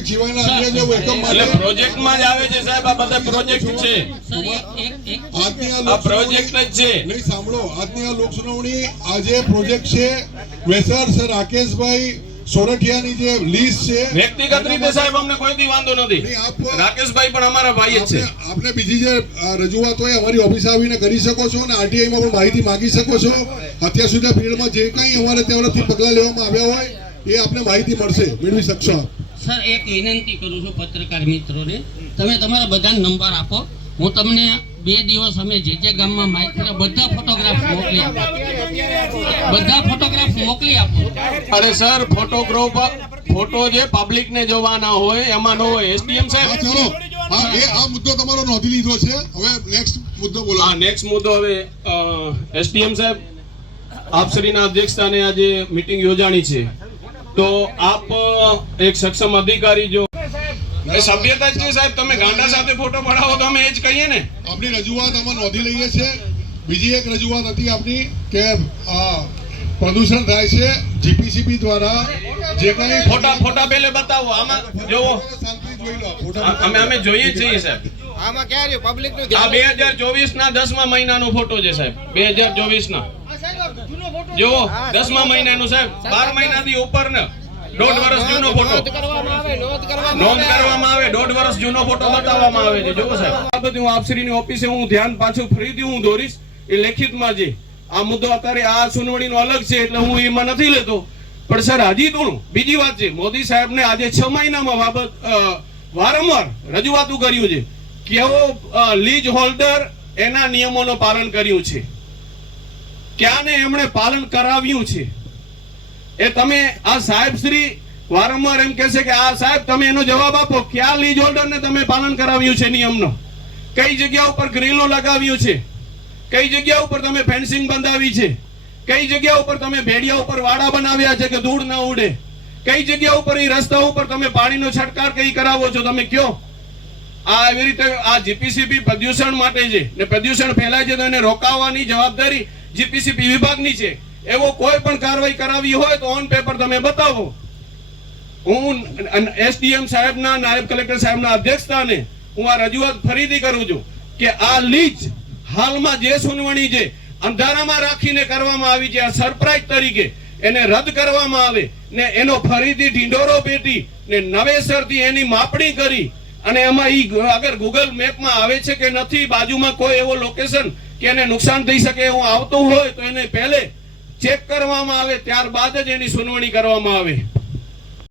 એટલે માટે પ્રોજેક્ટમાં જ આવે છે સાહેબ આ બધા પ્રોજેક્ટ છે? આજની આ આ પ્રોજેક્ટ જ છે. નહીં સાંભળો આજની આ લોક સુનાવણી આજે પ્રોજેક્ટ છે વેસર સર રાકેશભાઈ સોરઠિયાની જે લીઝ છે. વ્યક્તિગત રીતે સાહેબ અમને કોઈથી વાંધો નથી. આપ- રાકેશભાઈ પણ અમારા ભાઈ જ છે. આપને બીજી જે રજૂઆત હોય અમારી ઓફિસ આવીને કરી શકો છો અને આરટીઆઈમાં પણ માહિતી માંગી શકો છો. અત્યાર સુધી પીરિયડમાં જે કંઈ અમારે ત્યાંથી પગલાં લેવામાં આવ્યા હોય એ આપને માહિતી મળશે મેળવી શકશો સર એક વિનંતી કરું છું પત્રકાર મિત્રોને. તમે તમારા બધા નંબર આપો. હું તમને બે દિવસ અમે જે જે ગામમાં માહિતી બધા ફોટોગ્રાફ મોકલી આપો. બધા ફોટોગ્રાફ મોકલી આપો. અરે સર ફોટોગ્રાફ ફોટો જે પબ્લિક ને જોવાના હોય એમાં ન હોય. એસડીએમ સાહેબ? ચલો. હા એ આ મુદ્દો તમારો નોંધી લીધો છે. હવે નેક્સ્ટ મુદ્દો બોલો. હા નેક્સ્ટ મુદ્દો હવે એસડીએમ સાહેબ આપ શ્રીના અધ્યક્ષસ્થાને આજે મીટિંગ યોજાણી છે. તો આપ એક સક્ષમ અધિકારી જો. એ સભ્યતા છે સાહેબ તમે ગાંડા સાથે ફોટો પડાવો તો અમે એ જ કહીએ ને. આપની રજૂઆત અમે નોંધી લઈએ છીએ બીજી એક રજૂઆત હતી આપની કે પ્રદૂષણ થાય છે જીપીસીબી દ્વારા. જે કઈ ફોટા ફોટા પેલે બતાવો આમાં જોવો. અમે અમે જોઈએ જ છીએ સાહેબ. આમાં ક્યાં રહ્યું? પબ્લિકનું આ બે હજાર ચોવીસ ના દસમા મહિનાનો ફોટો છે સાહેબ. બે હજાર ચોવીસ ના જુઓ દસમા મહિનાનું સાહેબ બાર મહિનાથી ઉપર ને દોઢ વર્ષ જૂનો ફોટો. નોંધ કરવામાં આવે. દોઢ વર્ષ જૂનો ફોટો બતાવવામાં આવે છે. જુઓ સાહેબ. આ બધી હું આપશ્રીની ઓફિસે હું ધ્યાન પાછું ફરીથી હું દોરીશ. એ લેખિતમાં જે આ મુદ્દો અત્યારે આ સુનાવણીનો અલગ છે એટલે હું એમાં નથી લેતો. પણ સર હજી થોડું બીજી વાત છે મોદી સાહેબને આજે છ મહિનામાં બાબત વારંવાર રજૂઆતું કર્યું છે કેવો લીજ હોલ્ડર એના નિયમોનું પાલન કર્યું છે. ક્યાંને એમણે પાલન કરાવ્યું છે? એ તમે આ સાહેબ શ્રી વારંવાર એમ કહેશે કે આ સાહેબ તમે એનો જવાબ આપો. ક્યાં લીજ હોલ્ડરને તમે પાલન કરાવ્યું છે નિયમનો? કઈ જગ્યા ઉપર ગ્રીલો લગાવ્યું છે? કઈ જગ્યા ઉપર તમે ફેન્સિંગ બંધાવી છે? કઈ જગ્યા ઉપર તમે ભેડિયા ઉપર વાડા બનાવ્યા છે કે ધૂળ ન ઉડે? કઈ જગ્યા ઉપર એ રસ્તા ઉપર તમે પાણીનો છંટકાર કઈ કરાવો છો? તમે કયો? આ એવી રીતે આ જીપીસીબી પ્રદૂષણ માટે છે ને પ્રદૂષણ ફેલાય છે તો એને રોકાવવાની જવાબદારી જીપીસીબી વિભાગની છે. એવો કોઈ પણ કાર્યવાહી કરાવી હોય તો ઓન પેપર તમે બતાવો. હું એસડીએમ સાહેબના, નાયબ કલેક્ટર સાહેબના અધ્યક્ષતાને હું આ રજૂઆત ફરીથી કરું છું કે આ લીજ હાલમાં જે સુનવણી છે, અંધારામાં રાખીને કરવામાં આવી છે, આ સરપ્રાઈઝ તરીકે એને રદ કરવામાં આવે ને એનો ફરીથી ઢીંડોરો પેટી ને નવેસરથી એની માપણી કરી અને એમાં ઈ અગર ગૂગલ મેપમાં આવે છે કે નથી, બાજુમાં કોઈ એવો લોકેશન કે એને નુકસાન થઈ શકે એવું આવતું હોય તો એને પહેલે ચેક કરવામાં આવે, ત્યારબાદ જ એની સુનાવણી કરવામાં આવે.